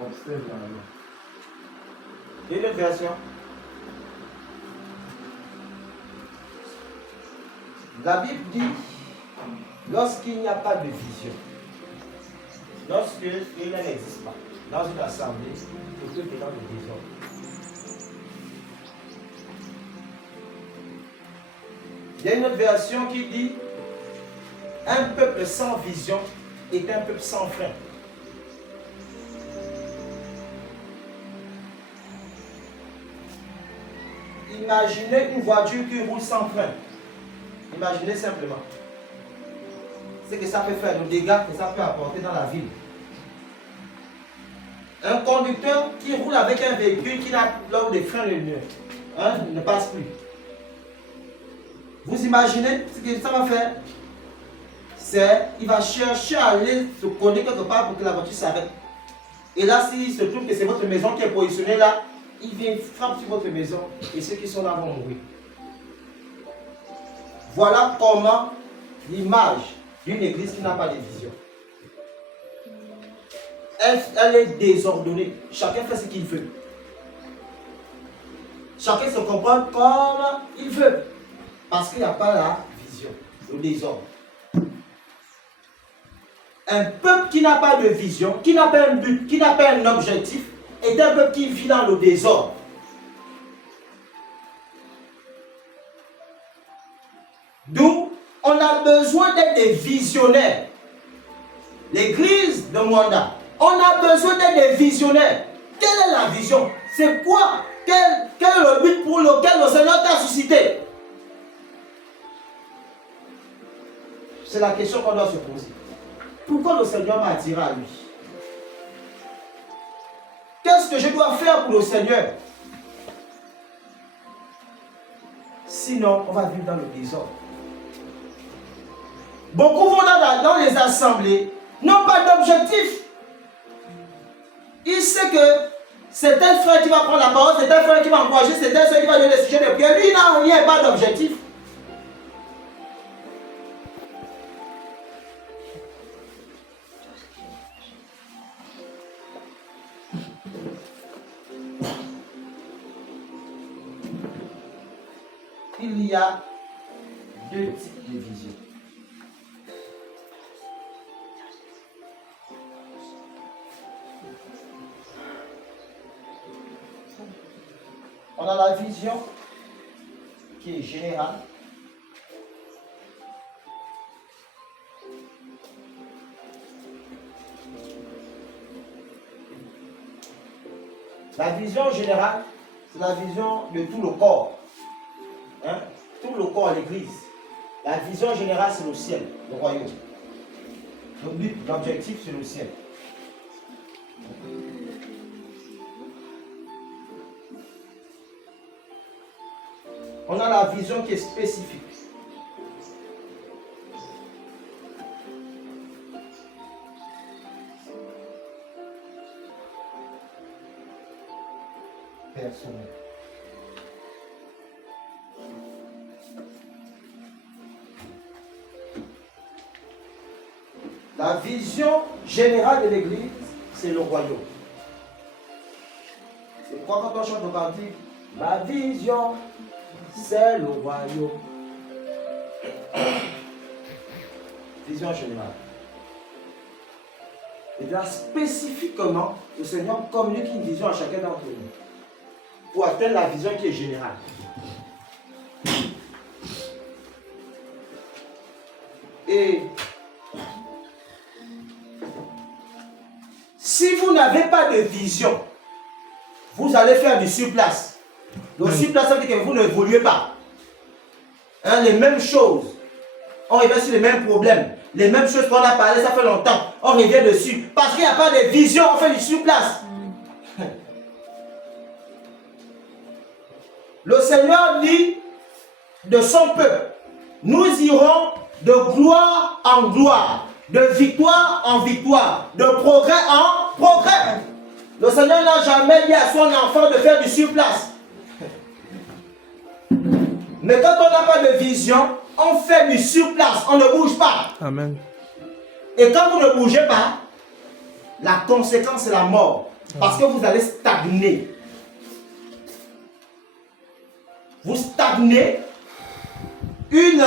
Observe la loi. Et une autre version. La Bible dit, lorsqu'il n'y a pas de vision, lorsque cela n'existe pas, dans une assemblée, le peuple est dans le désordre. Il y a une autre version qui dit, un peuple sans vision est un peuple sans frein. Imaginez une voiture qui roule sans frein. Imaginez simplement ce que ça peut faire, le dégât que ça peut apporter dans la ville. Un conducteur qui roule avec un véhicule qui n'a là où les freins ne passent plus. Vous imaginez ce que ça va faire? C'est il va chercher à aller se coller quelque part pour que la voiture s'arrête. Et là, s'il se trouve que c'est votre maison qui est positionnée là, il vient frapper sur votre maison et ceux qui sont là vont mourir. Voilà comment l'image d'une église qui n'a pas de vision. Elle est désordonnée. Chacun fait ce qu'il veut. Chacun se comporte comme il veut. Parce qu'il n'y a pas la vision, le désordre. Un peuple qui n'a pas de vision, qui n'a pas un but, qui n'a pas un objectif, est un peuple qui vit dans le désordre. D'où on a besoin d'être des visionnaires. L'église de Mwanda, on a besoin d'être des visionnaires. Quelle est la vision? C'est quoi? Quel est le but pour lequel le Seigneur t'a suscité? C'est la question qu'on doit se poser. Pourquoi le Seigneur m'a attiré à lui? Qu'est-ce que je dois faire pour le Seigneur? Sinon, on va vivre dans le désordre. Beaucoup vont dans les assemblées, n'ont pas d'objectif. Il sait que c'est un frère qui va prendre la parole, c'est un frère qui va encourager, c'est un frère qui va donner les sujets de prière. Lui, il n'a rien, pas d'objectif. Il y a deux types de visions. On a la vision qui est générale. La vision générale, c'est la vision de tout le corps. Hein? Tout le corps, l'église. La vision générale, c'est le ciel, le royaume. Le but, l'objectif, c'est le ciel. On a la vision qui est spécifique. Personnelle. La vision générale de l'église, c'est le royaume. C'est quoi quand on chante le cantique? Ma vision, c'est le royaume. Vision générale. Et là, spécifiquement, le Seigneur communique une vision à chacun d'entre nous pour atteindre la vision qui est générale. Et si vous n'avez pas de vision, vous allez faire du surplace. Le surplace, ça veut dire que vous n'évoluez pas. Hein, les mêmes choses. On revient sur les mêmes problèmes. Les mêmes choses qu'on a parlé, ça fait longtemps. On revient dessus. Parce qu'il n'y a pas de vision, on fait du surplace. Le Seigneur dit de son peuple, nous irons de gloire en gloire, de victoire en victoire, de progrès en progrès. Le Seigneur n'a jamais dit à son enfant de faire du surplace. Mais quand on n'a pas de vision, on fait du surplace, on ne bouge pas. Amen. Et quand vous ne bougez pas, la conséquence c'est la mort. Parce que vous allez stagner. Vous stagnez. Une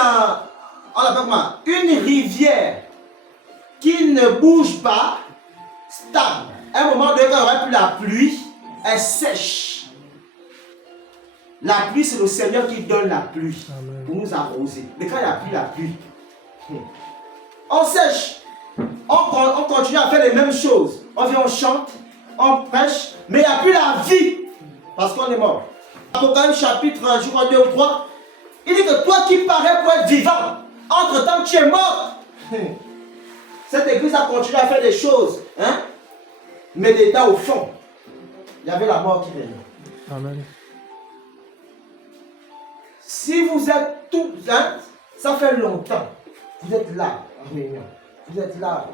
rivière qui ne bouge pas stagne. À un moment donné, quand il n'y aura plus la pluie, elle sèche. La pluie, c'est le Seigneur qui donne la pluie. Amen. Pour nous arroser. Mais quand il n'y a plus la pluie, on sèche. On continue à faire les mêmes choses. On vient, on chante, on prêche, mais il n'y a plus la vie. Parce qu'on est mort. Apocalypse chapitre, je crois 2 ou 3, il dit que toi qui parais pour être vivant, entre-temps tu es mort. Cette église a continué à faire des choses, hein? Mais d'état au fond, il y avait la mort qui venait. Amen. Si vous êtes tous, hein, ça fait longtemps, vous êtes là en réunion, vous êtes là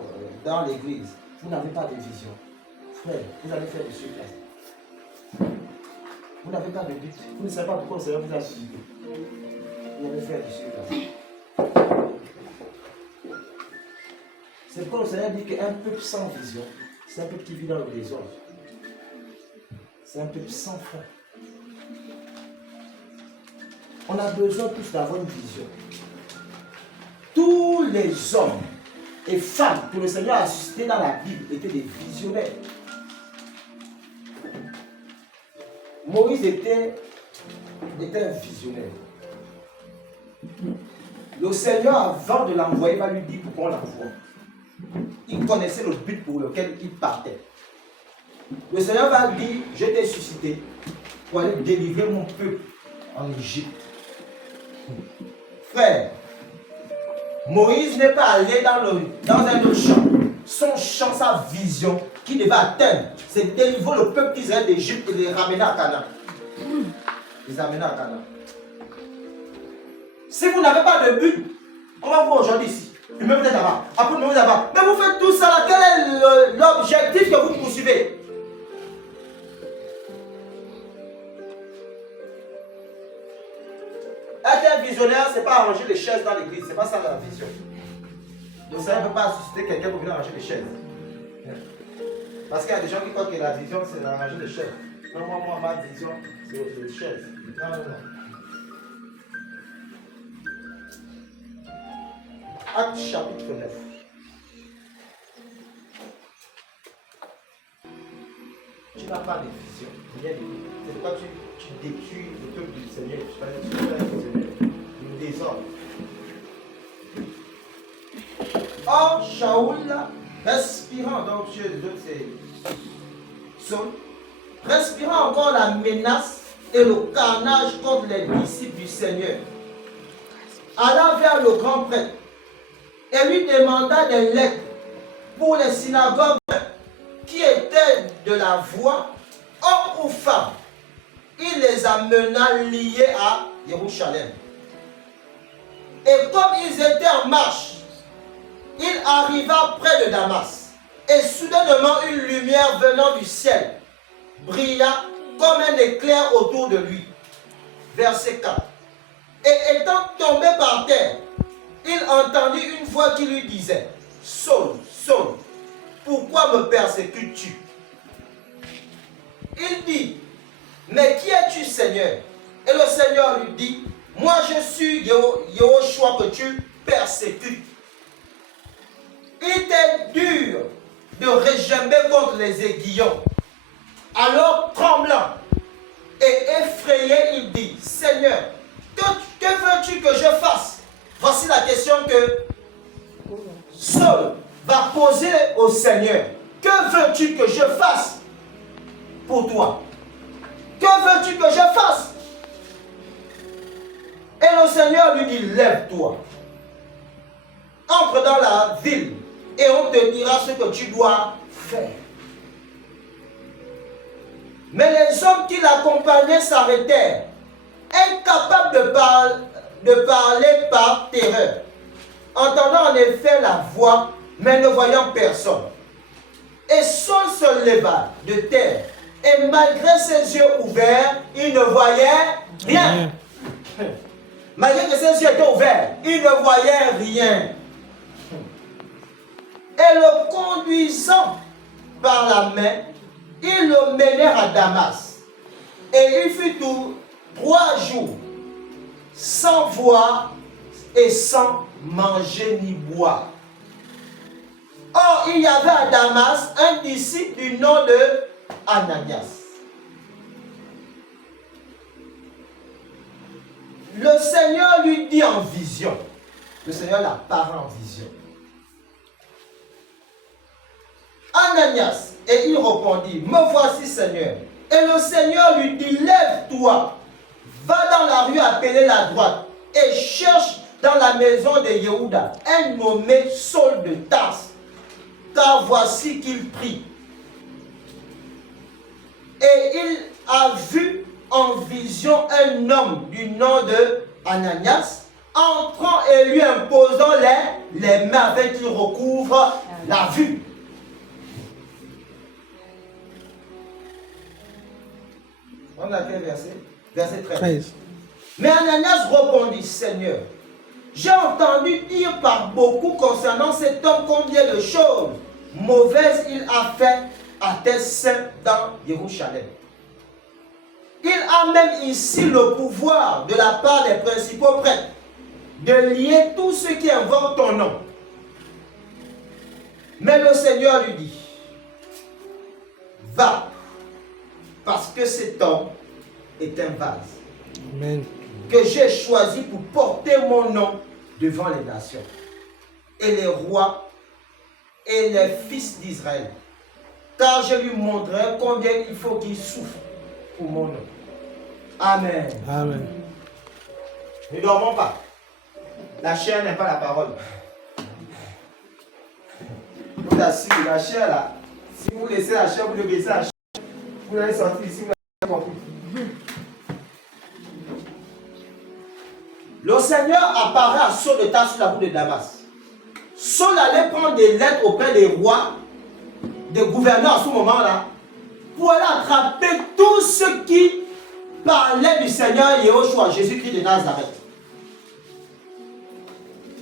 dans l'église, vous n'avez pas de vision. Frère, vous allez faire du surplace. Vous n'avez pas de but. Vous ne savez pas pourquoi le Seigneur vous a suscité. Vous allez faire du surplace. C'est pourquoi le Seigneur dit qu'un peuple sans vision, c'est un peuple qui vit dans le désordre. C'est un peuple sans fond. On a besoin tous d'avoir une vision. Tous les hommes et femmes que le Seigneur a suscités dans la Bible étaient des visionnaires. Moïse était un visionnaire. Le Seigneur, avant de l'envoyer, va lui dire pourquoi on l'envoie. Il connaissait le but pour lequel il partait. Le Seigneur va dire, je t'ai suscité pour aller délivrer mon peuple en Égypte. Frère, Moïse n'est pas allé dans un autre champ. Son champ, sa vision, qu'il devait atteindre, c'est délivrer le peuple d'Israël d'Égypte et les ramener à Canaan. Les amener à Canaan. Si vous n'avez pas de but, on va voir aujourd'hui ici. Et même vous êtes là-bas. Après, vous êtes là-bas. Mais vous faites tout ça là. Quel est l'objectif que vous poursuivez? Être un visionnaire, ce n'est pas arranger les chaises dans l'église. Ce n'est pas ça la vision. Donc ça ne peut pas susciter quelqu'un pour venir arranger les chaises. Parce qu'il y a des gens qui croient que la vision, c'est d'arranger les chaises. Non, moi, ma vision, c'est les chaises. Non, non, non. Acte chapitre 9. Tu n'as pas de vision. C'est pourquoi tu détruis le peuple du Seigneur. Tu fais un désordre. Or, Shaoul, respirant, donc Dieu de Saul, respirant encore la menace et le carnage contre les disciples du Seigneur, alla vers le grand prêtre et lui demanda des lettres pour les synagogues qui étaient de la voie, hommes ou femmes. Il les amena liés à Jérusalem. Et comme ils étaient en marche, il arriva près de Damas. Et soudainement une lumière venant du ciel brilla comme un éclair autour de lui. Verset 4. Et étant tombé par terre, il entendit une voix qui lui disait: Saul, Saul, pourquoi me persécutes-tu? Il dit: Mais qui es-tu, Seigneur? Et le Seigneur lui dit: Moi je suis Yehoshua que tu persécutes. Il était dur de régember contre les aiguillons. Alors, tremblant et effrayé, il dit: Seigneur, que veux-tu que je fasse? Voici la question que Saul va poser au Seigneur. Que veux-tu que je fasse pour toi? Que veux-tu que je fasse? Et le Seigneur lui dit: lève-toi, entre dans la ville et on te dira ce que tu dois faire. Mais les hommes qui l'accompagnaient s'arrêtèrent, incapables de parler par terreur, entendant en effet la voix, mais ne voyant personne. Et Saul se leva de terre, et malgré ses yeux ouverts, il ne voyait rien. Malgré que ses yeux étaient ouverts, il ne voyait rien. Et le conduisant par la main, ils le menèrent à Damas. Et il fut tout 3 jours sans voir et sans manger ni boire. Or, il y avait à Damas un disciple du nom de Ananias. Le Seigneur lui dit en vision, le Seigneur l'apparaît en vision. Ananias, et il répondit, me voici Seigneur. Et le Seigneur lui dit, lève-toi, va dans la rue appelée la droite et cherche dans la maison de Yehuda un nommé Saul de Tarse, car voici qu'il prie. Et il a vu en vision un homme du nom de Ananias entrant et lui imposant les mains afin qu'il recouvre la vue. On a quel verset? Verset 13. Mais Ananias répondit, Seigneur, j'ai entendu dire par beaucoup concernant cet homme combien de choses mauvaises il a fait à tes saints dans Jérusalem. Il a même ici le pouvoir de la part des principaux prêtres de lier tous ceux qui invoquent ton nom. Mais le Seigneur lui dit, va, parce que cet homme est un vase. Amen. Que j'ai choisi pour porter mon nom devant les nations et les rois et les fils d'Israël. Car je lui montrerai combien il faut qu'il souffre pour mon nom. Amen. Amen. Ne dormons pas. La chair n'est pas la parole. Vous asseyez, la chair là, si vous laissez la chair, vous obéissez à la chair, vous allez sortir ici, vous allez compris. Le Seigneur apparaît à Saul de Tarse sur la route de Damas. Saul allait prendre des lettres auprès des rois, des gouverneurs à ce moment-là, pour aller attraper tous ceux qui parlaient du Seigneur Yehoshua, Jésus-Christ de Nazareth.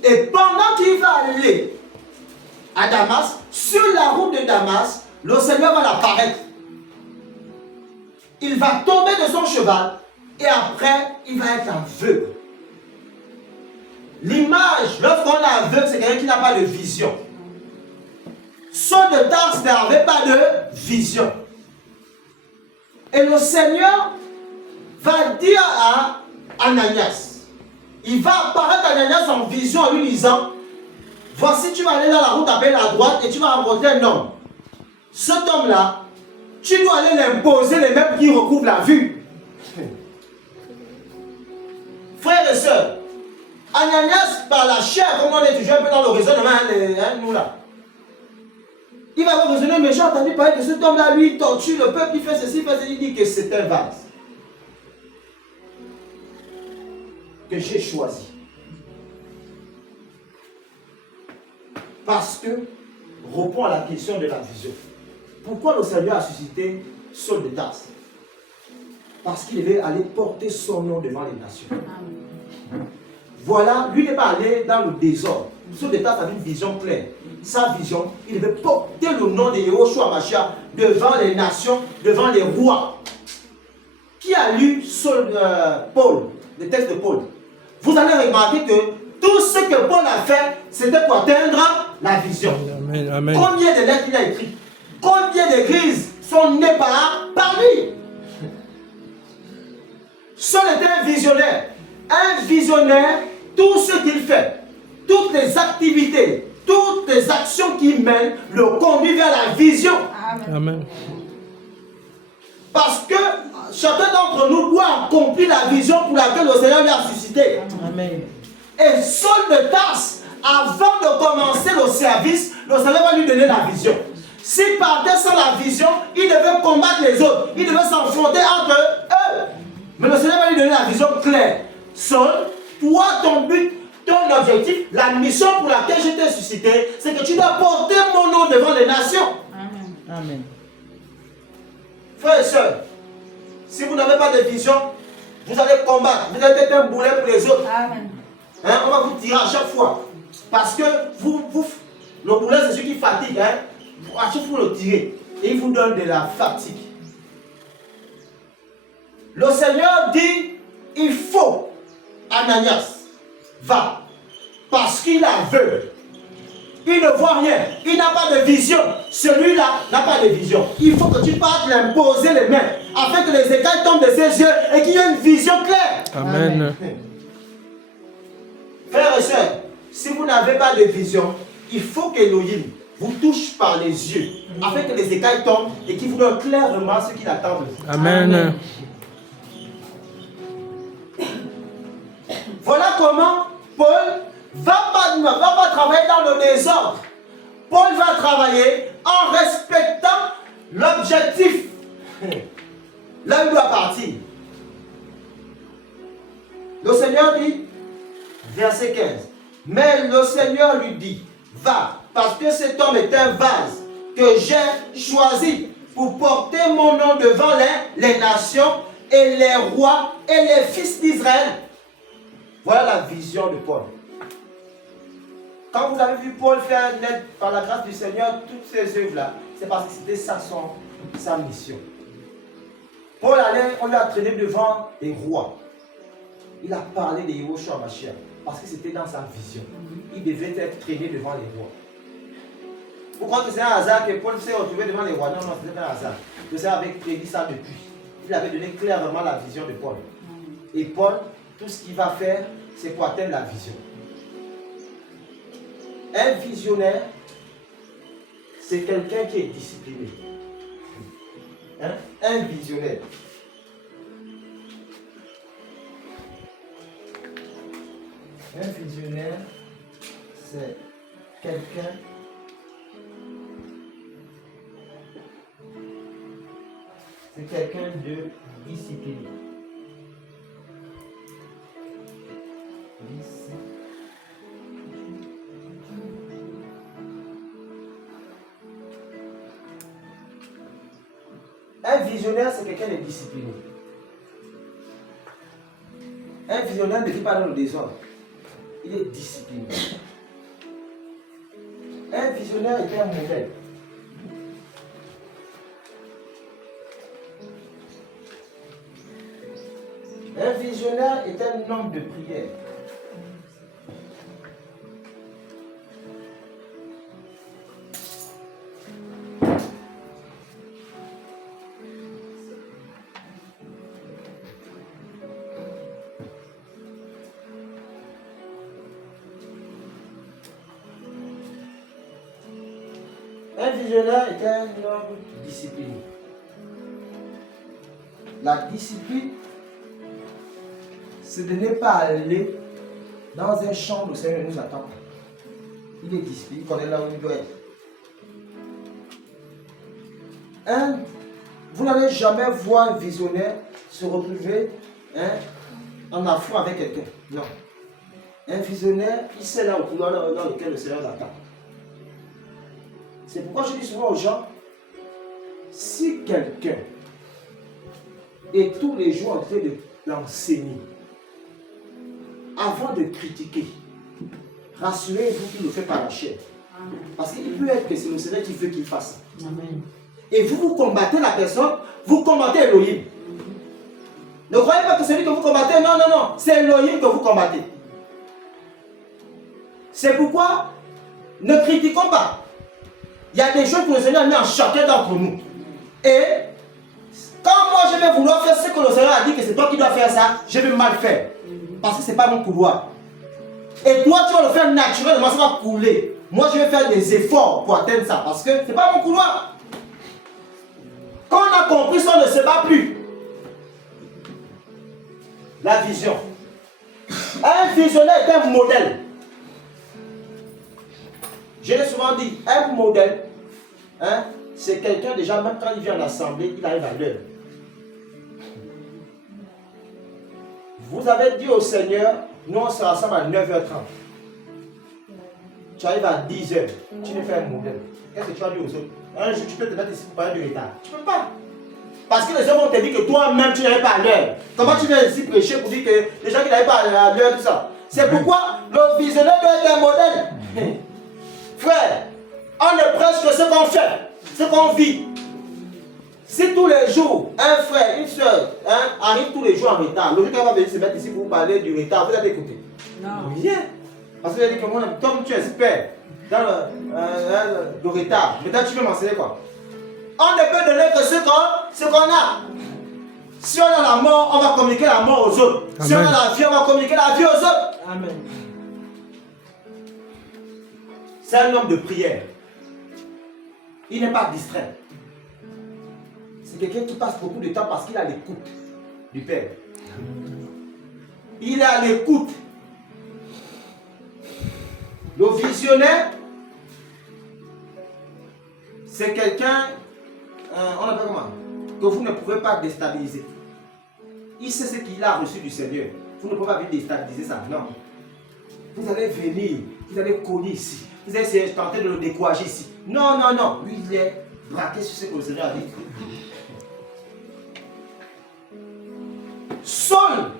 Et pendant qu'il va aller à Damas, sur la route de Damas, le Seigneur va l'apparaître. Il va tomber de son cheval et après, il va être aveugle. L'image, lorsqu'on est aveugle, c'est quelqu'un qui n'a pas de vision. Saul de Tarse n'avait pas de vision. Et le Seigneur va dire à Ananias, il va apparaître à Ananias en vision en lui disant, voici tu vas aller dans la route appelée à droite et tu vas rencontrer un homme. Cet homme-là, tu dois aller l'imposer les mêmes qui recouvrent la vue. Frères et sœurs, Ananias, par la chair, comme on est toujours un peu dans le raisonnement, nous là. Il va raisonner, mais j'ai entendu parler de cet homme-là, lui, il torture le peuple, il fait ceci, il dit que c'est un vase que j'ai choisi. Parce que, répond à la question de la vision. Pourquoi le Seigneur a suscité Saul de Tarse? Parce qu'il devait aller porter son nom devant les nations. Voilà, lui n'est pas allé dans le désordre. Saul de Tarse avait une vision claire. Sa vision, il devait porter le nom de Yehoshua Mashiach devant les nations, devant les rois. Qui a lu Paul, le texte de Paul? Vous allez remarquer que tout ce que Paul a fait, c'était pour atteindre la vision. Amen, amen. Combien de lettres il a écrites? Combien d'églises sont nées par lui? Saul était un visionnaire. Un visionnaire, tout ce qu'il fait, toutes les activités, toutes les actions qu'il mène, le conduit vers la vision. Amen. Parce que chacun d'entre nous doit accomplir la vision pour laquelle le Seigneur lui a suscité. Amen. Et Saul de Tarse, avant de commencer le service, le Seigneur va lui donner la vision. S'il partait sans la vision, il devait combattre les autres. Il devait s'enfronter entre eux. Mais le Seigneur va lui donner la vision claire. Saul, toi, ton but, ton objectif, la mission pour laquelle je t'ai suscité, c'est que tu dois porter mon nom devant les nations. Amen. Amen. Frères et sœurs, si vous n'avez pas de vision, vous allez combattre. Vous allez être un boulet pour les autres. Amen. Hein, on va vous tirer à chaque fois. Parce que le boulet, c'est celui qui fatigue. Hein. À chaque fois, vous le tirez. et il vous donne de la fatigue. Le Seigneur dit, il faut, Ananias, va, parce qu'il est aveugle. Il ne voit rien, il n'a pas de vision. Celui-là n'a pas de vision. Il faut que tu partes l'imposer les mains, afin que les écailles tombent de ses yeux et qu'il y ait une vision claire. Amen. Frères et sœurs, si vous n'avez pas de vision, il faut qu'Elohim vous touche par les yeux, afin que les écailles tombent et qu'il vous donne clairement ce qu'il attend de vous. Amen. Voilà comment Paul va pas travailler dans le désordre. Paul va travailler en respectant l'objectif. Là où il doit partir. Le Seigneur dit, verset 15, mais le Seigneur lui dit, va, parce que cet homme est un vase que j'ai choisi pour porter mon nom devant les nations et les rois et les fils d'Israël. Voilà la vision de Paul. Quand vous avez vu Paul faire naître par la grâce du Seigneur toutes ces œuvres-là, c'est parce que c'était ça sa mission. Paul allait, on lui a traîné devant les rois. Il a parlé de Yehoshua Mashiach parce que c'était dans sa vision. Il devait être traîné devant les rois. Vous croyez que c'est un hasard que Paul s'est retrouvé devant les rois? Non, non, c'était un hasard. Le Seigneur avait prédit ça depuis. Il avait donné clairement la vision de Paul. Et Paul, tout ce qu'il va faire, c'est pour atteindre la vision. Un visionnaire, c'est quelqu'un qui est discipliné. Hein? Un visionnaire. Un visionnaire, c'est quelqu'un de discipliné. Un visionnaire, c'est quelqu'un de discipliné. Un visionnaire ne vit pas dans le désordre. Il est discipliné. Un visionnaire est un modèle. Un visionnaire est un homme de prière. Un visionnaire est un homme discipliné. La discipline, c'est de ne pas aller dans un champ où le Seigneur nous attend. Il est discipliné, il connaît là où il doit être. Vous n'allez jamais voir un visionnaire se retrouver en affront avec quelqu'un. Non. Un visionnaire, il sait là au couloir dans lequel le Seigneur l'attend. C'est pourquoi je dis souvent aux gens, si quelqu'un est tous les jours en train de l'enseigner, avant de critiquer, rassurez-vous qu'il le fait par la chair. Parce qu'il peut être que c'est le Seigneur qui veut qu'il fasse. Amen. Et vous combattez la personne, vous combattez Elohim. Ne croyez pas que celui que vous combattez, non, non, non, c'est Elohim que vous combattez. C'est pourquoi ne critiquons pas. Il y a des choses que le Seigneur a mis en chacun d'entre nous. Et quand moi je vais vouloir faire ce que le Seigneur a dit que c'est toi qui dois faire ça, je vais mal faire. Parce que ce n'est pas mon couloir. Et toi tu vas le faire naturellement, ça va couler. Moi je vais faire des efforts pour atteindre ça parce que ce n'est pas mon couloir. Quand on a compris ça, on ne se bat plus. La vision. Un visionnaire est un modèle. Je l'ai souvent dit, un modèle, c'est quelqu'un déjà, même quand il vient à l'assemblée, il arrive à l'heure. Vous avez dit au Seigneur, nous on se rassemble à 9h30. Tu arrives à 10h, tu ne fais un modèle. Qu'est-ce que tu as dit aux autres? Un jour, tu peux te mettre ici pour parler de l'État. Tu ne peux pas. Parce que les hommes vont te dire que toi-même, tu n'arrives pas à l'heure. Comment tu viens ici prêcher pour dire que les gens qui n'arrivent pas à l'heure, tout ça? C'est pourquoi le visionnaire doit être un modèle. Frère, on ne prêche que ce qu'on fait, ce qu'on vit. Si tous les jours, un frère, une soeur arrive tous les jours en retard, logique qu'elle va venir se mettre ici pour vous parler du retard, vous allez écouter. Non. Rien. Parce que vous avez dit que moi, comme tu es expert dans le retard, maintenant tu veux m'enseigner quoi? On ne peut donner que ce qu'on a. Si on a la mort, on va communiquer la mort aux autres. Amen. Si on a la vie, on va communiquer la vie aux autres. Amen. C'est un homme de prière. Il n'est pas distrait. C'est quelqu'un qui passe beaucoup de temps parce qu'il a l'écoute du Père. Il a l'écoute. Le visionnaire, c'est quelqu'un, on appelle comment? Que vous ne pouvez pas déstabiliser. Il sait ce qu'il a reçu du Seigneur. Vous ne pouvez pas venir déstabiliser ça. Non. Vous allez venir, vous allez cogner ici. Vous allez essayer de tenter de le décourager ici. Non, non, non. Lui, il est braqué sur ce que le Seigneur a dit. Saul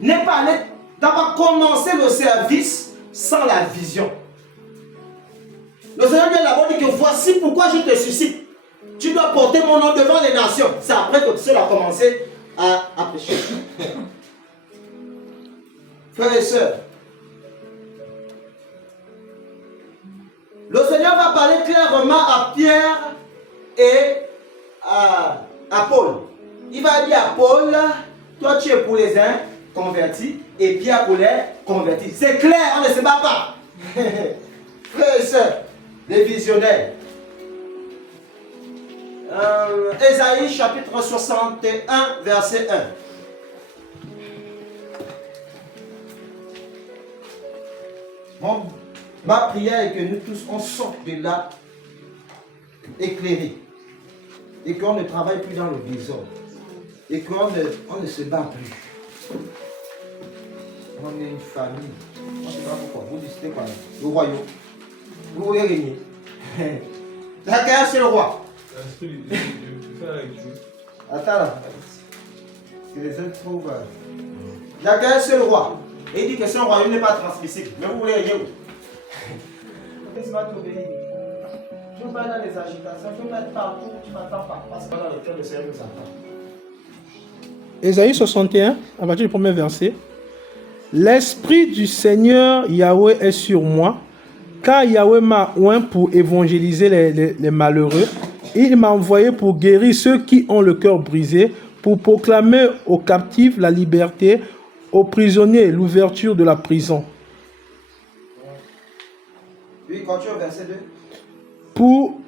n'a pas commencé le service sans la vision. Le Seigneur vient d'abord dit que voici pourquoi je te suscite. Tu dois porter mon nom devant les nations. C'est après que Saul a commencé à prêcher. Frères et sœurs, le Seigneur va parler clairement à Pierre et à Paul. Il va dire à Paul, toi tu es pour les uns convertis et Pierre pour les convertis. C'est clair, on ne se bat pas. Frères et sœurs, les visionnaires. Ésaïe chapitre 61, verset 1. Bon, ma prière est que nous tous on sorte de là éclairés et qu'on ne travaille plus dans le désordre et qu'on ne se bat plus. On est une famille. On ne sait pas pourquoi. Vous décidez quoi? Le royaume. Vous voulez régner. Chacun c'est le roi. Attends là. Que les uns trouvent. Chacun c'est le roi. Et il dit que son royaume n'est pas transmissible. Mais vous voulez régner où? Tu vas t'obéir. Tu vas dans les agitations, tu vas être partout, tu ne m'attends pas. Parce que dans le cœur, le Seigneur nous attend. Ésaïe 61, à partir du premier verset. L'Esprit du Seigneur Yahweh est sur moi, car Yahweh m'a oint pour évangéliser les malheureux. Il m'a envoyé pour guérir ceux qui ont le cœur brisé, pour proclamer aux captifs la liberté, aux prisonniers l'ouverture de la prison. Oui, continue au verset 2. Pour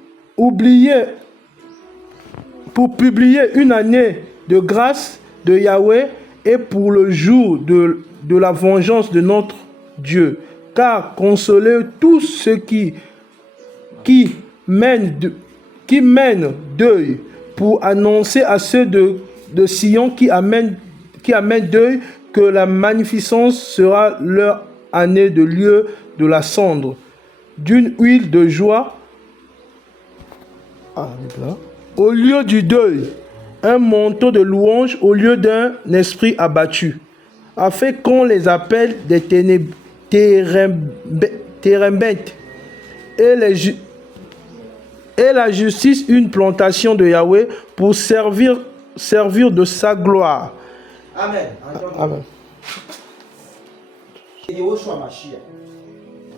publier une année de grâce de Yahweh et pour le jour de la vengeance de notre Dieu, car consoler tous ceux qui mènent deuil, pour annoncer à ceux de Sion qui amènent deuil que la magnificence sera leur année de lieu de la cendre, d'une huile de joie au lieu du deuil, un manteau de louange au lieu d'un esprit abattu, afin qu'on les appelle des térébintes et la justice une plantation de Yahweh pour servir de sa gloire. Amen. Amen.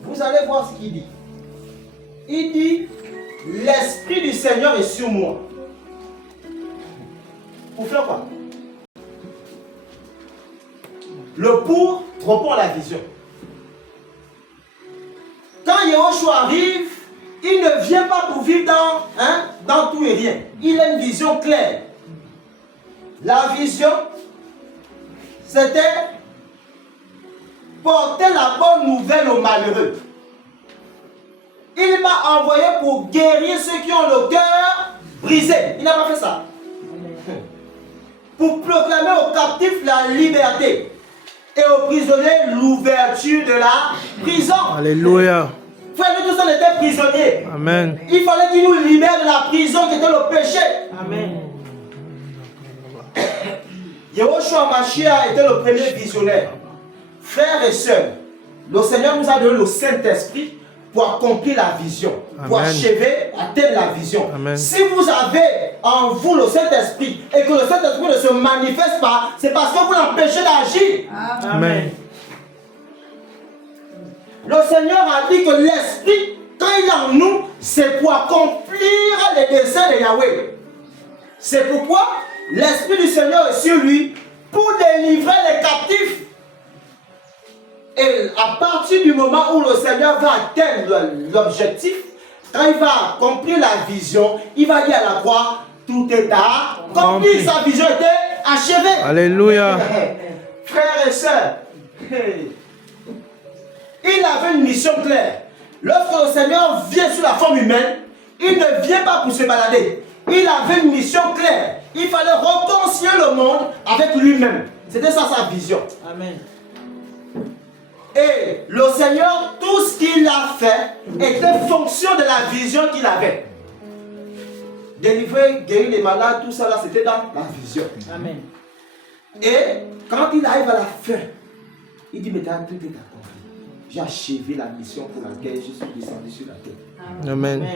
Vous allez voir ce qu'il dit. Il dit, l'Esprit du Seigneur est sur moi. Pour faire quoi? Le pour répond à la vision. Quand Yahushua arrive, il ne vient pas pour vivre dans tout et rien. Il a une vision claire. La vision, c'était porter la bonne nouvelle aux malheureux. Il m'a envoyé pour guérir ceux qui ont le cœur brisé. Il n'a pas fait ça. Pour proclamer aux captifs la liberté et aux prisonniers l'ouverture de la prison. Alléluia. Frère, nous tous on était prisonniers. Amen. Il fallait qu'il nous libère de la prison qui était le péché. Amen. Yahushua Mashiach était le premier visionnaire. Frères et sœurs, le Seigneur nous a donné le Saint-Esprit pour accomplir la vision, pour Amen. achever, atteindre la vision. Amen. Si vous avez en vous le Saint-Esprit et que le Saint-Esprit ne se manifeste pas, c'est parce que vous l'empêchez d'agir. Amen. Le Seigneur a dit que l'Esprit, quand il est en nous, c'est pour accomplir les desseins de Yahweh. C'est pourquoi l'Esprit du Seigneur est sur lui pour délivrer les captifs. Et à partir du moment où le Seigneur va atteindre l'objectif, quand il va accomplir la vision, il va dire à la croix, tout est accompli. Sa vision était achevée. Alléluia. Frères et sœurs, il avait une mission claire. Lorsque le Seigneur vient sous la forme humaine, il ne vient pas pour se balader. Il avait une mission claire. Il fallait réconcilier le monde avec lui-même. C'était ça sa vision. Amen. Et le Seigneur, tout ce qu'il a fait était fonction de la vision qu'il avait. Délivrer, guérir les malades, tout ça là, c'était dans la vision. Amen. Et quand il arrive à la fin, il dit, maintenant tout est accompli. J'ai achevé la mission pour laquelle je suis descendu sur la terre. Amen.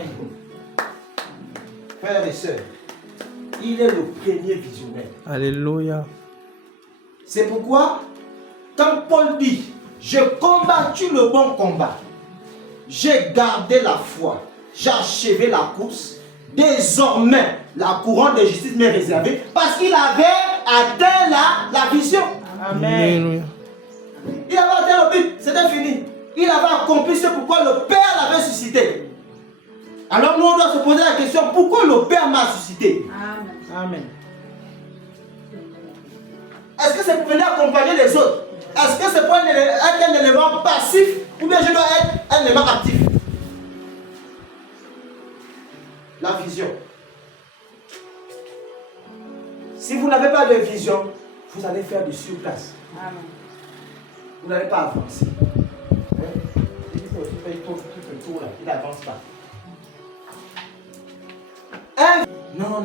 Frères et sœurs, il est le premier visionnaire. Alléluia. C'est pourquoi, quand Paul dit, j'ai combattu le bon combat, j'ai gardé la foi, j'ai achevé la course, désormais la couronne de justice m'est réservée parce qu'il avait atteint la vision. Amen. Alléluia. Il avait atteint le but, c'était fini. Il avait accompli ce pourquoi le Père l'avait suscité. Alors nous on doit se poser la question, pourquoi le Père m'a suscité? Amen. Est-ce que c'est pour venir accompagner les autres? Est-ce que c'est pour être un élément passif ou bien je dois être un élément actif? La vision. Si vous n'avez pas de vision, vous allez faire du surplace. Vous n'allez pas avancer. Il n'avance pas. Non.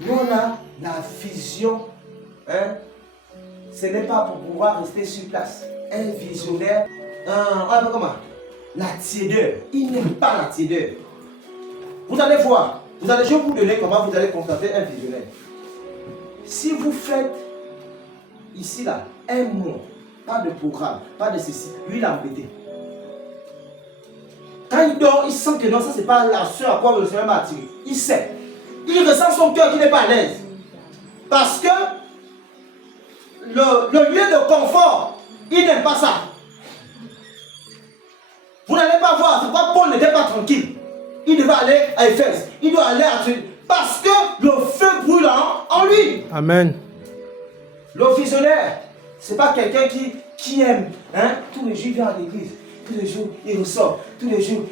Nous on a la vision. Ce n'est pas pour pouvoir rester sur place. Un visionnaire, comment? La tiédeur. Il n'aime pas la tiédeur. Vous allez voir. Je vais vous donner comment vous allez constater un visionnaire. Si vous faites ici là, un mois, pas de programme, pas de ceci, lui il a embêté. Quand il dort, il sent que non, ça c'est pas ce à quoi le Seigneur m'a attiré. Il sait. Il ressent son cœur qui n'est pas à l'aise. Parce que le lieu de confort, il n'aime pas ça. Vous n'allez pas voir, c'est pourquoi Paul n'était pas tranquille. Il devait aller à Éphèse. Il doit aller à Dieu. Parce que le feu brûle en lui. Amen. Le visionnaire, c'est pas quelqu'un qui aime. Tous les jours, il vient à l'église. Tous les jours, il ressort. Tous les jours.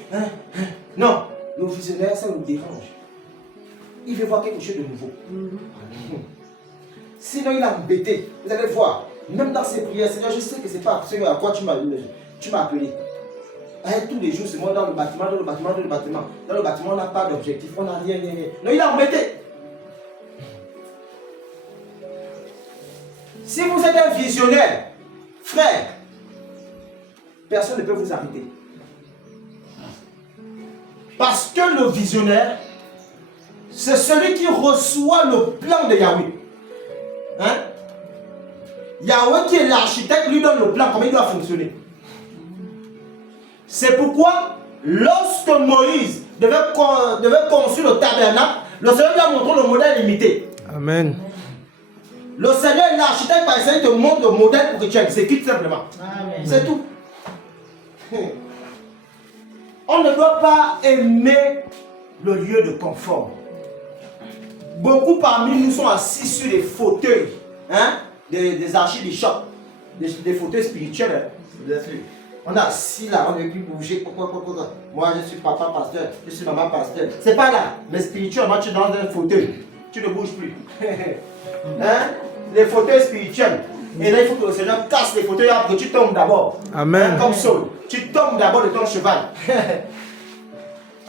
Non, le visionnaire, ça nous dérange. Il veut voir quelque chose de nouveau. Sinon, il a embêté. Vous allez voir. Même dans ses prières, Seigneur, je sais que ce n'est pas ce à quoi tu m'as appelé. Tous les jours, c'est moi dans le bâtiment. Dans le bâtiment, on n'a pas d'objectif. On n'a rien. Non, il a embêté. Si vous êtes un visionnaire, frère, personne ne peut vous arrêter. Parce que le visionnaire, c'est celui qui reçoit le plan de Yahweh. Yahweh qui est l'architecte lui donne le plan, comment il doit fonctionner. C'est pourquoi, lorsque Moïse devait construire le tabernacle, le Seigneur lui a montré le modèle imité. Amen. Le Seigneur est l'architecte, par exemple, il te montre le modèle pour que tu exécutes simplement. C'est tout. On ne doit pas aimer le lieu de confort. Beaucoup parmi nous sont assis sur des fauteuils, des archives du shop, des fauteuils spirituels. On est assis là, on ne veut plus bouger. Moi, je suis papa pasteur, je suis maman pasteur. C'est pas là, mais spirituellement, tu es dans un fauteuil. Tu ne bouges plus. Les fauteuils spirituels. Et là, il faut que le Seigneur casse les fauteuils pour que tu tombes d'abord. Amen. Comme Saul. Tu tombes d'abord de ton cheval.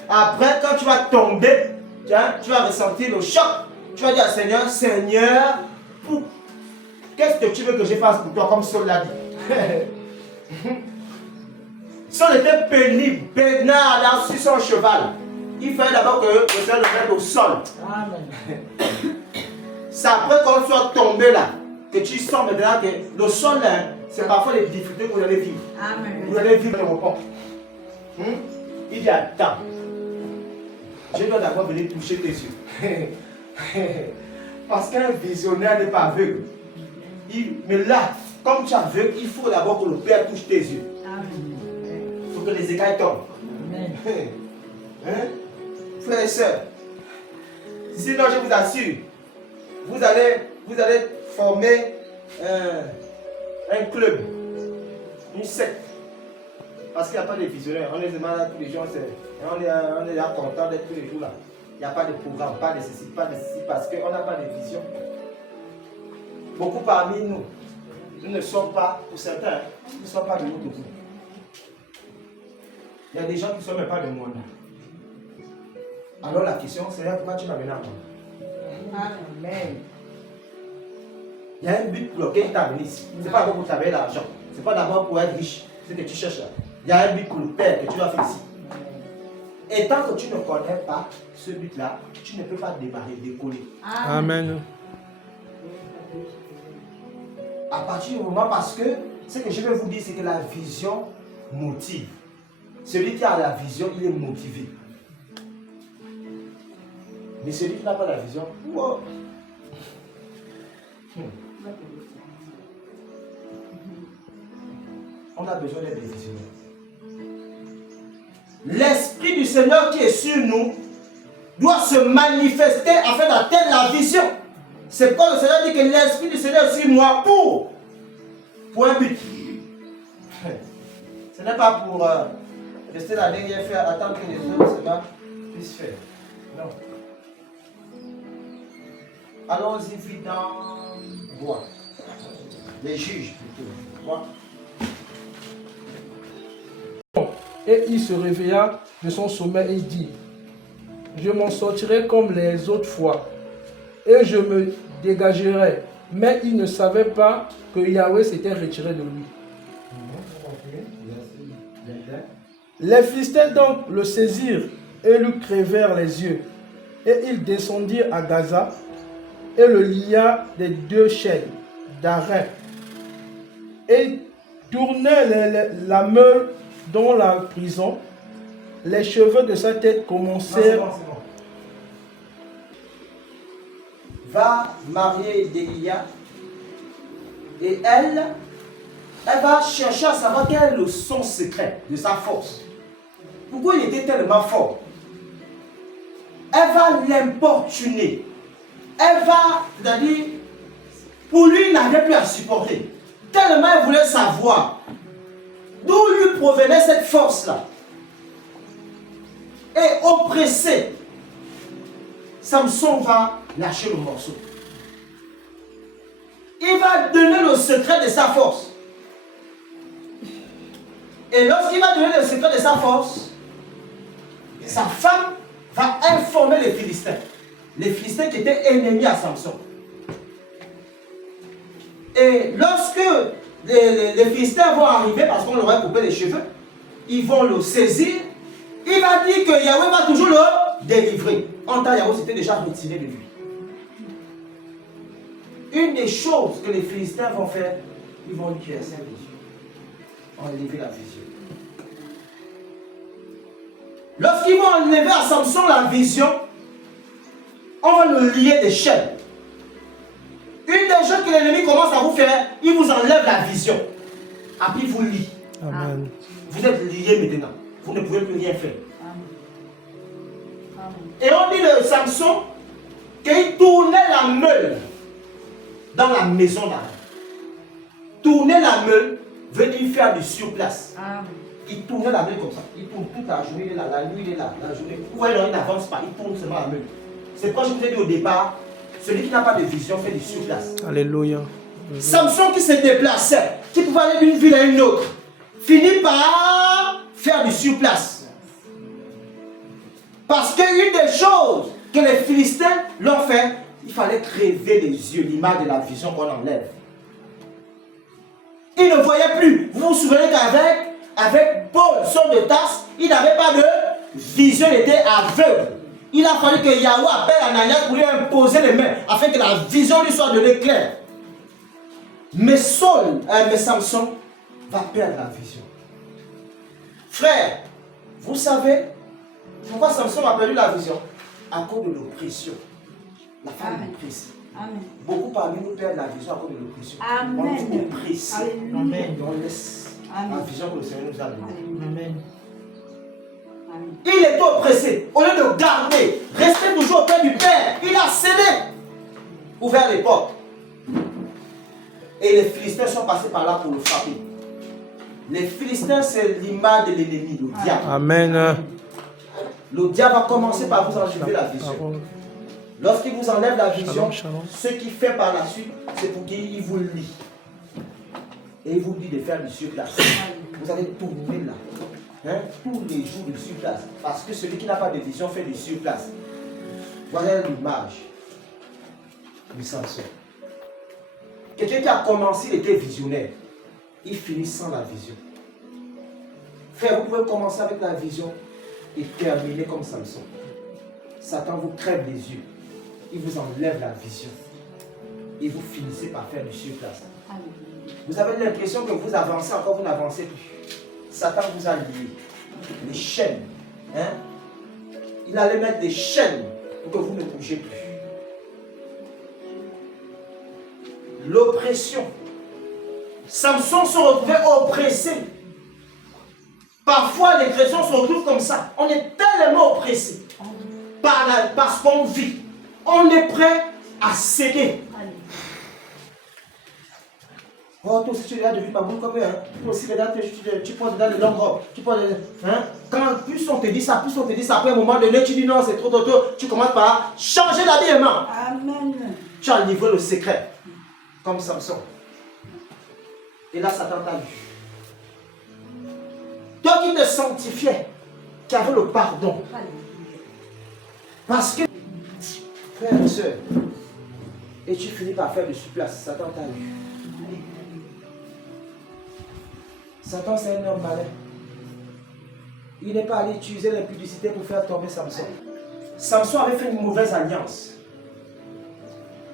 Après, quand tu vas tomber, tu vas ressentir le choc. Tu vas dire, Seigneur, qu'est-ce que tu veux que je fasse pour toi, comme Saul l'a dit? Si on était pénible, peinard sur son cheval, il fallait d'abord que le Seigneur le mette au sol. Amen. C'est après qu'on soit tombé là, que tu sens maintenant que le sol là, c'est parfois les difficultés que vous allez vivre. Amen. Vous allez vivre le repos. Il dit attends, je dois d'abord venir toucher tes yeux. Parce qu'un visionnaire n'est pas aveugle. Mais là, comme tu es aveugle, il faut d'abord que le Père touche tes yeux. Il faut que les écailles tombent. Hein? Frères et sœurs, sinon je vous assure, vous allez former un club, une secte. Parce qu'il n'y a pas de visionnaire. On est vraiment là tous les jours, on est là content d'être tous les jours là. Il n'y a pas de programme, pas de ceci, parce qu'on n'a pas de vision. Beaucoup parmi nous, nous ne sommes pas, pour certains, nous ne sommes pas de notre groupe. Il y a des gens qui ne sont même pas de moi. Alors la question, c'est pourquoi tu m'as mené à moi? Amen. Il y a un but pour lequel tu t'as amené ici. Ce n'est pas d'abord pour travailler l'argent. Ce n'est pas d'abord pour être riche. C'est ce que tu cherches là. Il y a un but pour le Père que tu dois faire ici. Et tant que tu ne connais pas ce but-là, tu ne peux pas démarrer, décoller. Amen. À partir du moment, parce que ce que je vais vous dire, c'est que la vision motive. Celui qui a la vision, il est motivé. Mais celui qui n'a pas la vision, wow. On a besoin d'être des visionnaires. L'Esprit du Seigneur qui est sur nous doit se manifester afin d'atteindre la vision. C'est pourquoi le Seigneur dit que l'Esprit du Seigneur est sur moi pour un but. Ce n'est pas pour rester là derrière faire attendre que les autres puissent faire. Non. Allons-y vite dans bois. Les juges plutôt. Bois. Et il se réveilla de son sommeil et dit, je m'en sortirai comme les autres fois, et je me dégagerai. Mais il ne savait pas que Yahweh s'était retiré de lui. Les Philistins donc le saisirent et lui crevèrent les yeux. Et ils descendirent à Gaza et le lia des 2 chaînes d'arrêt. Et tournaient la meule dans la prison. Les cheveux de sa tête commencèrent. Non, c'est bon. Va marier Délia et elle va chercher à savoir quel est le son secret de sa force. Pourquoi il était tellement fort? Elle va l'importuner. Elle va, c'est-à-dire, pour lui, il n'avait plus à supporter. Tellement elle voulait savoir d'où lui provenait cette force-là. Et oppressé, Samson va lâcher le morceau. Il va donner le secret de sa force. Et lorsqu'il va donner le secret de sa force, sa femme va informer les Philistins. Les Philistins qui étaient ennemis à Samson. Et lorsque les Philistins vont arriver, parce qu'on leur a coupé les cheveux, ils vont le saisir. Il va dire que Yahweh va toujours le délivrer. En temps, Yahweh s'était déjà retiré de lui. Une des choses que les Philistins vont faire, ils vont lui piercer les yeux. Enlever la vision. Lorsqu'ils vont enlever à Samson la vision, on va le lier des chaînes. Une des choses que l'ennemi commence à vous faire, il vous enlève la vision. Après, il vous lie. Amen. Vous êtes liés maintenant. Vous ne pouvez plus rien faire. Amen. Et on dit de Samson qu'il tournait la meule dans la maison d'Aaron. Tourner la meule veut dire faire du surplace. Amen. Il tournait la meule comme ça. Il tourne toute la journée, il est là, la nuit, il est là, la journée. Pourquoi il n'avance pas? Il tourne seulement la meule. C'est pourquoi je vous ai dit au départ, celui qui n'a pas de vision fait du surplace. Alléluia. Samson qui se déplaçait, qui pouvait aller d'une ville à une autre, finit par faire du surplace. Parce qu'une des choses que les Philistins l'ont fait, il fallait crever les yeux, l'image de la vision qu'on enlève. Il ne voyait plus. Vous vous souvenez qu'avec avec Paul, son de Tarse, il n'avait pas de vision, il était aveugle. Il a fallu que Yahweh appelle Ananias pour lui imposer les mains, afin que la vision lui soit donnée claire. Mais Samson va perdre la vision. Frère, vous savez pourquoi Samson a perdu la vision? À cause de l'oppression. La femme oppressée. Amen. Beaucoup parmi nous perdent la vision à cause de l'oppression. Amen. On est oppressé. Amen. On laisse la vision que le Seigneur nous a donnée. Amen. Il est oppressé. Au lieu de garder, rester toujours auprès du Père, il a cédé. Ouvert les portes. Et les Philistins sont passés par là pour le frapper. Les Philistins, c'est l'image de l'ennemi, le diable. Amen. Le diable va commencer par vous enlever la vision. Lorsqu'il vous enlève la vision, ce qu'il fait par la suite, c'est pour qu'il vous lie. Et il vous dit de faire du surplace. Vous allez tourner là. Hein? Tous les jours du surplace. Parce que celui qui n'a pas de vision fait du surplace. Voilà l'image du Samson. Quelqu'un qui a commencé, il était visionnaire. Il finit sans la vision. Frère, vous pouvez commencer avec la vision et terminer comme Samson. Satan vous crève les yeux. Il vous enlève la vision. Et vous finissez par faire du surplace. Vous avez l'impression que vous avancez encore, vous n'avancez plus. Satan vous a lié. Les chaînes. Hein? Il allait mettre des chaînes pour que vous ne bougez plus. L'oppression. Samson se retrouvait oppressé. Parfois, les chrétiens se retrouvent comme ça. On est tellement oppressé par ce qu'on vit. On est prêt à céder. Oh, toi aussi tu es là depuis ma bouche comme toi aussi là, tu portes dans les longues robes. Quand plus on te dit ça, après un moment donné, tu dis non, c'est trop tôt. Tu commences par changer d'habillement. Amen. Tu as livré le secret. Comme Samson. Et là, Satan t'a vu. Toi qui te sanctifiais, qui avais le pardon. Parce que, frère et soeur, et tu finis par faire du surplace, Satan t'a vu. Satan, c'est un homme malin. Il n'est pas allé utiliser l'impudicité pour faire tomber Samson. Samson avait fait une mauvaise alliance.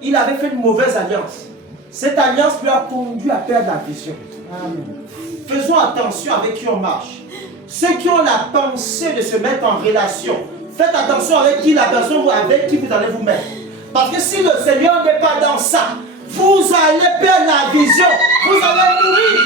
Il avait fait une mauvaise alliance. Cette alliance lui a conduit à perdre la vision. Amen. Faisons attention avec qui on marche. Ceux qui ont la pensée de se mettre en relation, faites attention avec qui la personne avec qui vous allez vous mettre. Parce que si le Seigneur n'est pas dans ça, vous allez perdre la vision. Vous allez mourir.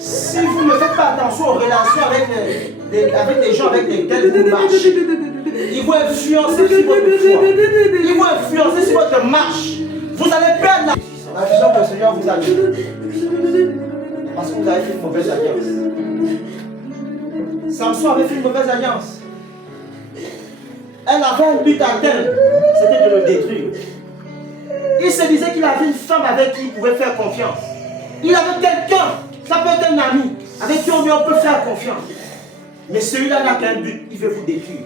Si vous ne faites pas attention aux relations avec les gens avec lesquels vous marchez, ils vont influencer sur votre foi. Ils vont influencer sur votre marche. Vous allez perdre la vision que le Seigneur vous a donnée. Parce que vous avez fait une mauvaise alliance. Samson avait fait une mauvaise alliance. Elle avait un but à atteindre, c'était de le détruire. Il se disait qu'il avait une femme avec qui il pouvait faire confiance. Il avait quelqu'un, ça peut être un ami, avec qui on peut faire confiance. Mais celui-là n'a qu'un but, il veut vous détruire.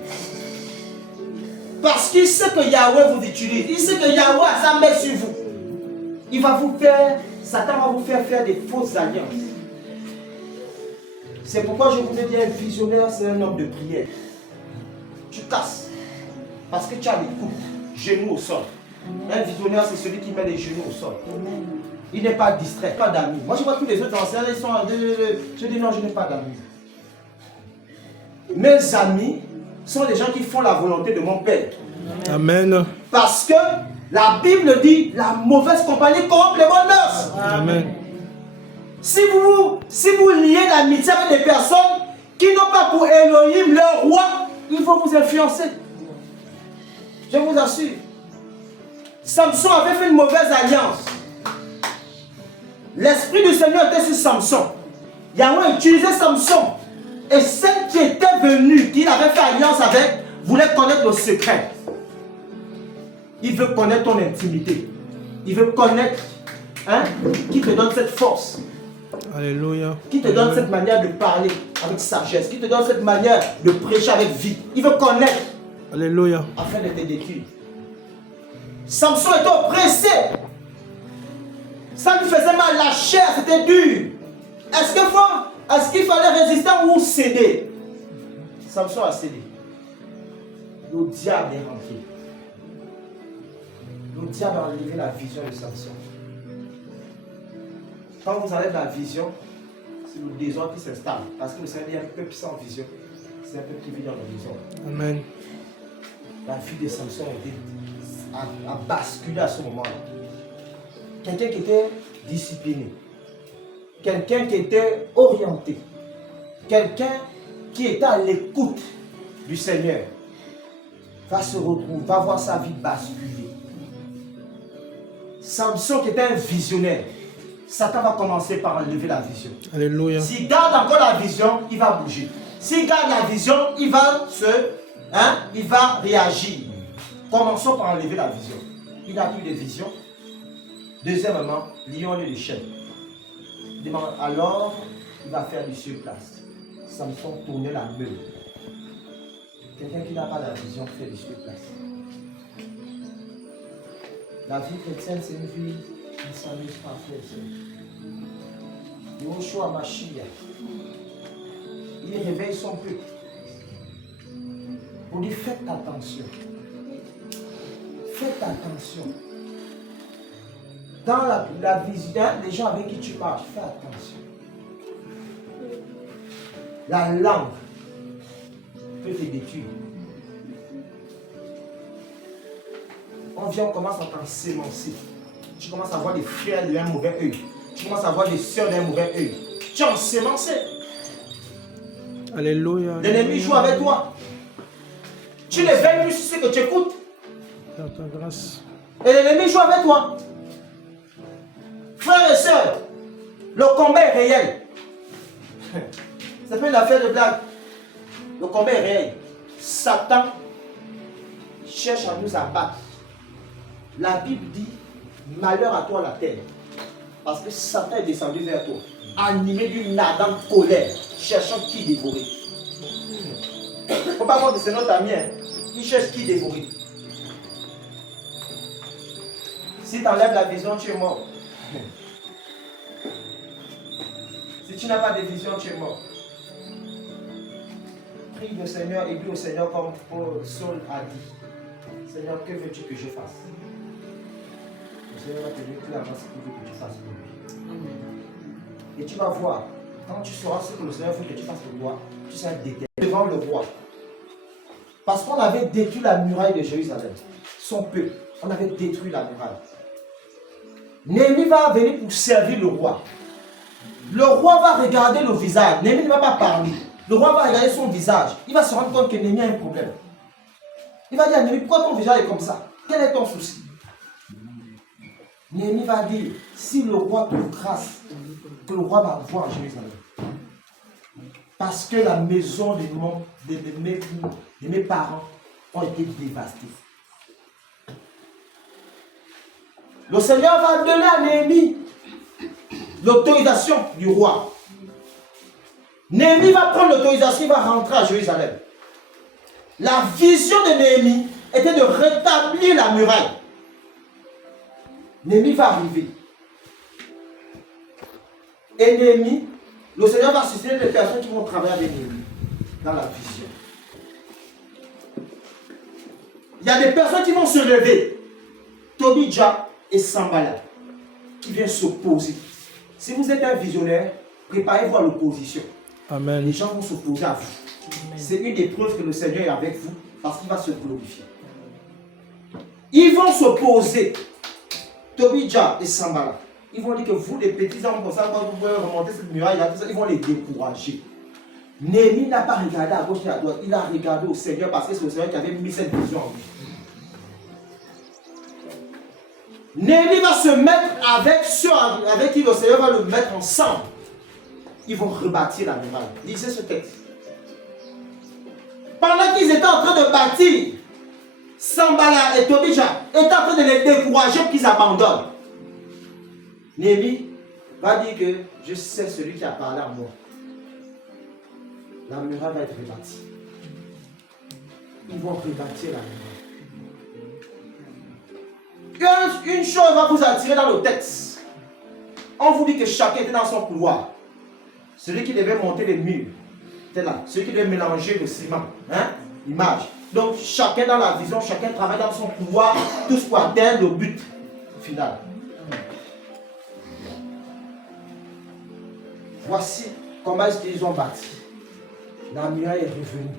Parce qu'il sait que Yahweh vous utilise, il sait que Yahweh a sa main sur vous. Il va vous faire, Satan va vous faire des fausses alliances. C'est pourquoi je vous ai dit, un visionnaire, c'est un homme de prière. Tu casses. Parce que tu as l'écoute, genoux au sol. Un visionnaire, c'est celui qui met les genoux au sol. Il n'est pas distrait, pas d'amis. Moi, je vois tous les autres anciens, ils sont... Je dis non, je n'ai pas d'amis. Mes amis sont les gens qui font la volonté de mon Père. Amen. Parce que la Bible dit, la mauvaise compagnie corrompt les bonnes mœurs. Amen. Si vous liez l'amitié avec des personnes qui n'ont pas pour Elohim leur roi, ils vont vous influencer. Je vous assure. Samson avait fait une mauvaise alliance. L'esprit du Seigneur était sur Samson. Yahweh utilisait Samson. Et celle qui était venue, qui avait fait alliance avec, voulait connaître le secret. Il veut connaître ton intimité. Il veut connaître qui te donne cette force. Alléluia. Qui te donne cette manière de parler avec sagesse. Qui te donne cette manière de prêcher avec vie. Il veut connaître. Alléluia. Afin de te détruire. Samson était oppressé. Ça lui faisait mal, la chair, c'était dur. Est-ce qu'il fallait résister ou céder? Samson a cédé. Le diable est rentré. Le diable a enlevé la vision de Samson. Quand vous enlèvez la vision, c'est le désordre qui s'installe. Parce que le Seigneur est un peu puissant en vision. C'est un peu qui vit dans la vision. Amen. La vie de Samson a basculé à ce moment-là. Quelqu'un qui était discipliné. Quelqu'un qui était orienté. Quelqu'un qui était à l'écoute du Seigneur va se retrouver, va voir sa vie basculer. Samson qui était un visionnaire, Satan va commencer par enlever la vision. Alléluia. S'il garde encore la vision, il va bouger. S'il garde la vision, il va réagir. Commençons par enlever la vision. Il n'a plus de vision. Deuxièmement, lions-le les chèvres. Alors, il va faire du surplace. Samson tournait la meule. Quelqu'un qui n'a pas la vision fait du surplace. La vie chrétienne, c'est une vie qui ne s'amuse pas, frère et sœur. Yoshua Mashiach, il réveille son peuple. On dit faites attention. Faites attention. Dans la visite, les gens avec qui tu marches, fais attention. La langue peut te détruire. On vient, on commence à t'ensemencer. Tu commences à voir des frères d'un mauvais œil. Tu commences à voir des sœurs d'un mauvais œil. Tu es ensemencé. Alléluia. L'ennemi joue avec toi. Tu ne veilles plus sur ce que tu écoutes. Par ta grâce. Et l'ennemi joue avec toi. Frères et sœurs, le combat est réel. C'est pas une affaire de blague. Le combat est réel. Satan cherche à nous abattre. La Bible dit, malheur à toi la terre. Parce que Satan est descendu vers toi, animé d'une ardente colère, cherchant qui dévorer. Il ne faut pas voir que c'est notre ami. Il cherche qui dévorer. Si tu enlèves la vision, tu es mort. Si tu n'as pas de vision, tu es mort. Prie le Seigneur et dis au Seigneur comme Saul a dit. Seigneur, que veux-tu que je fasse? Le Seigneur va te dire clairement ce qu'il veut que tu fasses pour lui. Et tu vas voir, quand tu sauras ce que le Seigneur veut que tu fasses pour toi, tu seras déterminé devant le roi. Parce qu'on avait détruit la muraille de Jérusalem. Son peuple, on avait détruit la muraille. Néhémie va venir pour servir le roi. Le roi va regarder le visage. Néhémie ne va pas parler. Le roi va regarder son visage. Il va se rendre compte que Néhémie a un problème. Il va dire à Néhémie, pourquoi ton visage est comme ça? Quel est ton souci? Néhémie va dire, si le roi trouve grâce, que le roi va voir Jérusalem. Parce que la maison de mes parents ont été dévastée. Le Seigneur va donner à Néhémie l'autorisation du roi. Néhémie va prendre l'autorisation, il va rentrer à Jérusalem. La vision de Néhémie était de rétablir la muraille. Néhémie va arriver. Et Néhémie, le Seigneur va susciter des personnes qui vont travailler avec Néhémie dans la vision. Il y a des personnes qui vont se lever. Tobidja et Sambala qui viennent s'opposer. Si vous êtes un visionnaire, préparez-vous à l'opposition. Amen. Les gens vont s'opposer à vous. C'est une des preuves que le Seigneur est avec vous parce qu'il va se glorifier. Ils vont s'opposer. Tobidja et Sambala. Ils vont dire que vous, les petits hommes comme ça, quand vous pouvez remonter cette muraille, ils vont les décourager. Néhémie n'a pas regardé à gauche et à droite. Il a regardé au Seigneur parce que c'est le Seigneur qui avait mis cette vision en lui. Néhémie va se mettre avec ceux avec qui le Seigneur va le mettre ensemble. Ils vont rebâtir la muraille. Lisez ce texte. Pendant qu'ils étaient en train de bâtir, Sanballat et Tobija étaient en train de les décourager pour qu'ils abandonnent. Néhémie va dire que je sais celui qui a parlé à moi. La muraille va être rebâtie. Ils vont rebâtir la muraille. Une chose va vous attirer dans le texte. On vous dit que chacun était dans son couloir. Celui qui devait monter les murs était là. Celui qui devait mélanger le ciment. L'image. Donc chacun dans la vision, chacun travaille dans son couloir, tous pour atteindre le but final. Voici comment est-ce qu'ils ont bâti. La muraille est revenue.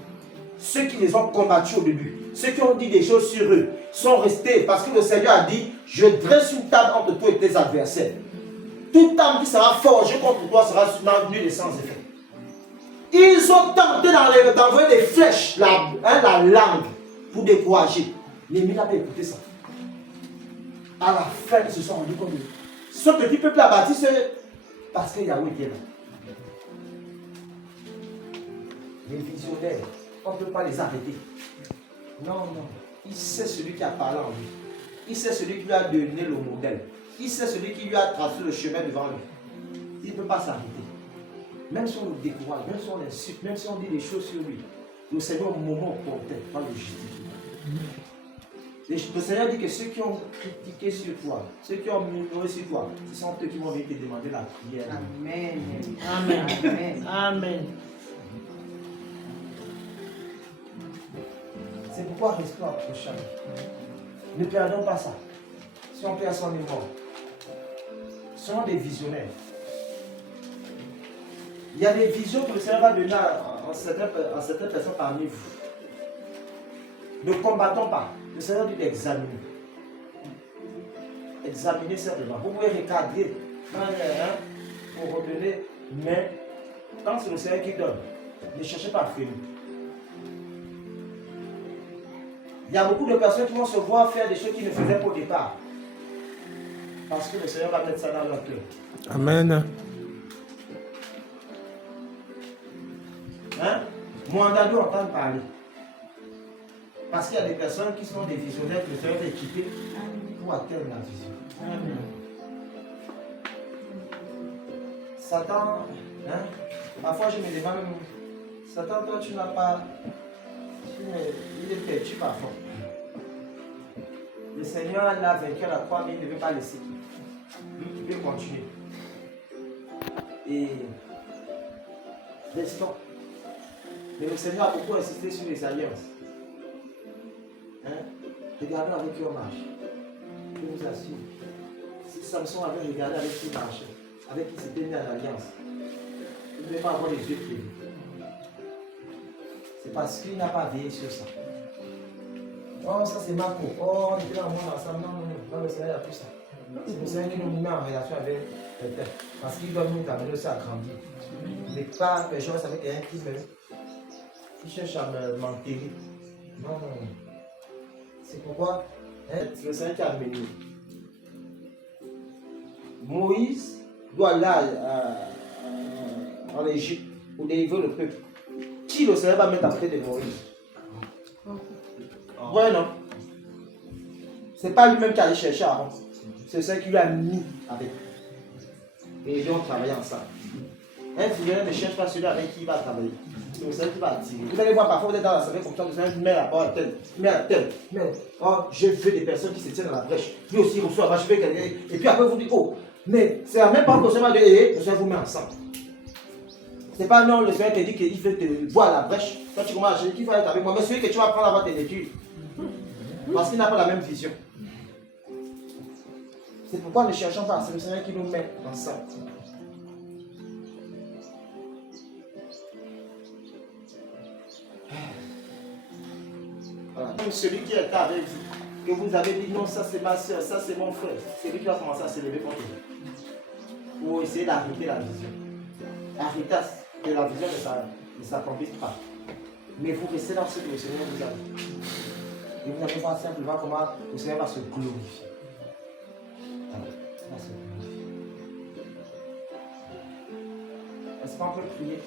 Ceux qui les ont combattus au début, ceux qui ont dit des choses sur eux, sont restés parce que le Seigneur a dit, je dresse une table entre toi et tes adversaires. Toute âme qui sera forgée contre toi sera nulle et sans effet. Ils ont tenté d'envoyer des flèches, la langue, pour décourager. Néhémie n'a pas écouté ça. À la fin, ils se sont rendus compte de ce petit peuple a bâti, c'est parce que Yahweh était là. Les visionnaires, on ne peut pas les arrêter. Non, non. Il sait celui qui a parlé en lui. Il sait celui qui lui a donné le modèle. Il sait celui qui lui a tracé le chemin devant lui. Il ne peut pas s'arrêter. Même si on le décourage, même si on l'insulte, même si on dit des choses sur lui, le Seigneur, au moment opportun, va le justifier. Le Seigneur dit que ceux qui ont critiqué sur toi, ceux qui ont murmuré sur toi, ce sont eux qui vont venir te demander la prière. Amen. Amen. Amen. Amen. C'est pourquoi restons approchables. Ne perdons pas ça. Si on perd, on est mort. Soyons des visionnaires. Il y a des visions que le Seigneur va donner à certaines personnes parmi vous. Ne combattons pas. Le Seigneur dit d'examiner. Examinez simplement. Vous pouvez recadrer pour redonner, mais quand c'est le Seigneur qui donne, ne cherchez pas à faire. Il y a beaucoup de personnes qui vont se voir faire des choses qu'ils ne faisaient pas au départ. Parce que le Seigneur va mettre ça dans leur cœur. Amen. Moi, on entend parler. Parce qu'il y a des personnes qui sont des visionnaires que le Seigneur va équiper pour atteindre la vision. Amen. Satan, parfois je me demande, Satan, toi tu n'as pas. Il est perdu parfois. Le Seigneur l'a vaincu à la croix, mais il ne veut pas laisser. Il veut continuer. Et restons. Mais le Seigneur a beaucoup insisté sur les alliances. Regardez avec qui on marche. Je vous assure. Si Samson avait regardé avec qui il marchait, avec qui il s'était mis en alliance, il ne devait pas avoir les yeux privés. C'est parce qu'il n'a pas veillé sur ça. Oh, ça c'est Marco. Oh, on était là, moi, ensemble. Non, non, non. Non, le Seigneur a plus ça. C'est le Seigneur qui nous met en relation avec quelqu'un. Parce qu'il doit nous amener aussi à grandir. Mais pas que je reste avec quelqu'un qui cherche à m'enterrer. Non, non, non. C'est pourquoi c'est le Seigneur qui a amené. Moïse doit aller en Égypte pour délivrer le peuple. Qui le Seigneur va mettre à côté de Moïse? Ouais, non. C'est pas lui-même qui allait chercher Aaron. C'est celui qui lui a mis avec. Et ils ont travaillé ensemble. Un visionnaire ne cherche pas celui avec qui il va travailler. C'est le Seigneur qui va attirer. Vous allez voir, parfois vous êtes dans la semaine comme ça, le Seigneur met la parole à tel, met à tel. Mais oh, je veux des personnes qui se tiennent dans la brèche. Lui aussi, il reçoit, je veux quelqu'un. Et puis après, vous dites, oh, mais c'est la même parole que le Seigneur va dire, le Seigneur vous met ensemble. C'est pas non, le Seigneur te dit qu'il veut te voir à la brèche. Quand tu commences à chercher, qui va être avec moi? Mais celui que tu vas prendre avant tes études. Parce qu'il n'a pas la même vision. C'est pourquoi ne cherchons pas. C'est le Seigneur qui nous met ensemble. Voilà. Comme celui qui est avec vous, que vous avez dit non, ça c'est ma soeur, ça c'est mon frère. C'est lui qui va commencer à se lever contre vous. Pour essayer d'arrêter la vision. Arrêtez que la vision ne s'accomplisse pas. Mais vous restez dans ce que le Seigneur vous a dit. Et vous allez voir simplement comment le Seigneur va se glorifier. Ça, c'est... Est-ce qu'on peut prier?